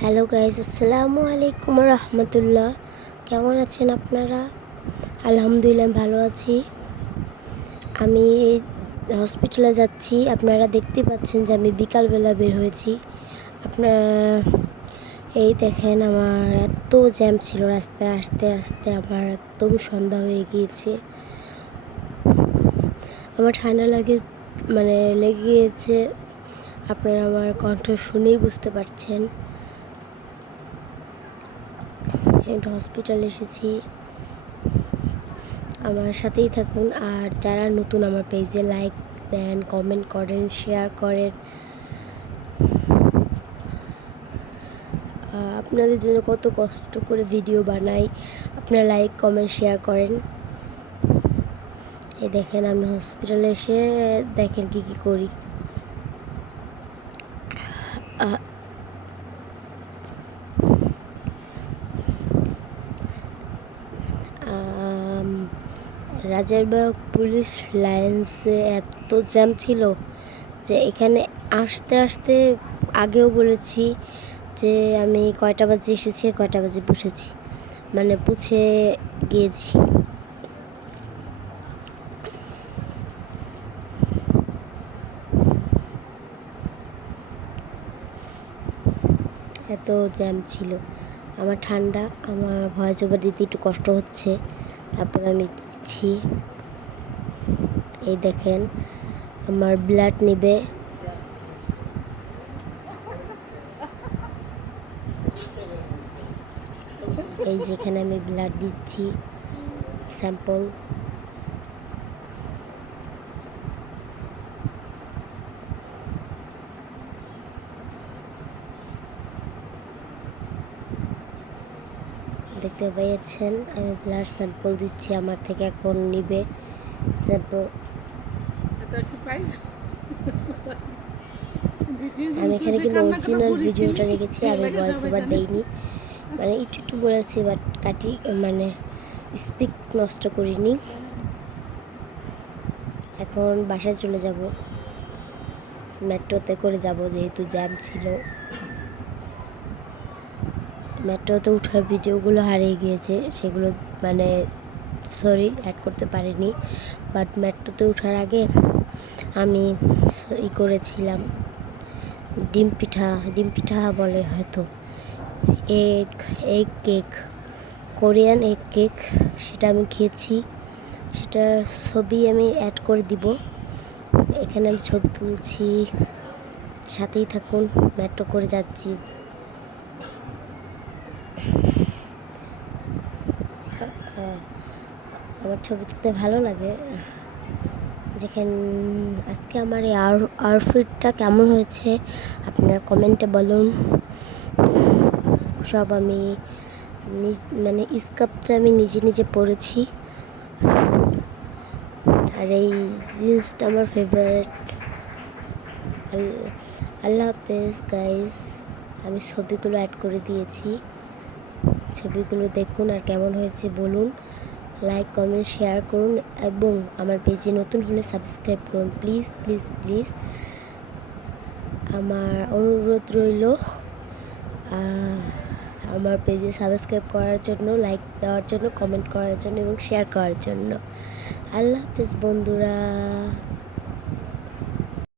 Hello guys, আসসালামু আলাইকুম রহমতুল্লাহ। কেমন আছেন আপনারা? আলহামদুলিল্লাহ ভালো আছি। আমি এই হসপিটালে যাচ্ছি। আপনারা দেখতে পাচ্ছেন যে আমি বিকালবেলা বের হয়েছি। আপনারা এই দেখেন, আমার এত জ্যাম ছিল রাস্তায়, আসতে আসতে আমার একদম সন্ধ্যা হয়ে গিয়েছে। আমার ঠান্ডা লেগে গিয়েছে। আপনারা আমার কণ্ঠ শুনেই বুঝতে পারছেন। একটা হসপিটালে এসেছি, আমার সাথেই থাকুন। আর যারা নতুন আমার পেজে লাইক দেন, কমেন্ট করেন, শেয়ার করেন, আপনাদের জন্য কত কষ্ট করে ভিডিও বানাই, আপনারা লাইক কমেন্ট শেয়ার করেন। এই দেখেন, আমি হসপিটালে এসে দেখেন কি করি। রাজারবাগ পুলিশ লাইন্সে এত জ্যাম ছিল যে এখানে আসতে আসতে আগেও বলেছি যে আমি কয়টা বাজে এসেছি আর কয়টা বাজে বসেছি, পুছে গিয়েছি। এত জ্যাম ছিল। আমার ঠান্ডা, আমার ভয়েস ওভার দিতে একটু কষ্ট হচ্ছে, তারপর আমি দিচ্ছি। এই দেখেন, আমার ব্লাড নেবে। এই যেখানে আমি ব্লাড দিচ্ছি, স্যাম্পল। দেখতে পেয়েছেন, আমি ব্লাড স্যাম্পল দিচ্ছি। আমার থেকে এখন নিবে স্যাম্পল। আমি এখানে কিন্তু অরিজিনাল ভিডিওটা রেখেছি, আমি ভয়েস ওভার দেইনি, একটু বলেছি, বাট স্পিক নষ্ট করিনি। এখন বাসায় চলে যাব, মেট্রোতে করে যাব, যেহেতু জ্যাম ছিল। মেট্রোতে ওঠার ভিডিওগুলো হারিয়ে গিয়েছে, সেগুলো সরি অ্যাড করতে পারিনি। বাট মেট্রোতে ওঠার আগে আমি করেছিলাম ডিম পিঠা বলে হয়তো, egg cake, Korean egg cake, সেটা আমি খেয়েছি। সেটার ছবি আমি অ্যাড করে দিব। এখানে আমি ছবি তুলছি, সাথেই থাকুন। মেট্রো করে যাচ্ছি। আমার ছবি তুলতে ভালো লাগে। আজকে আমার এই আউটফিটটা কেমন হয়েছে আপনার কমেন্টে বলুন। সব আমি স্কার্ফটা আমি নিজে পরেছি। আর এই জিন্সটা আমার ফেভারিট। আল্লাহ হাফেজ গাইস। আমি ছবিগুলো অ্যাড করে দিয়েছি, ছবিগুলো দেখুন আর কেমন হয়েছে বলুন। লাইক কমেন্ট শেয়ার করুন এবং আমার পেজে নতুন হলে সাবস্ক্রাইব করুন, প্লিজ প্লিজ প্লিজ। আমার অনুরোধ রইল আমার পেজে সাবস্ক্রাইব করার জন্য, লাইক দেওয়ার জন্য, কমেন্ট করার জন্য এবং শেয়ার করার জন্য। আল্লাহ হাফেজ বন্ধুরা।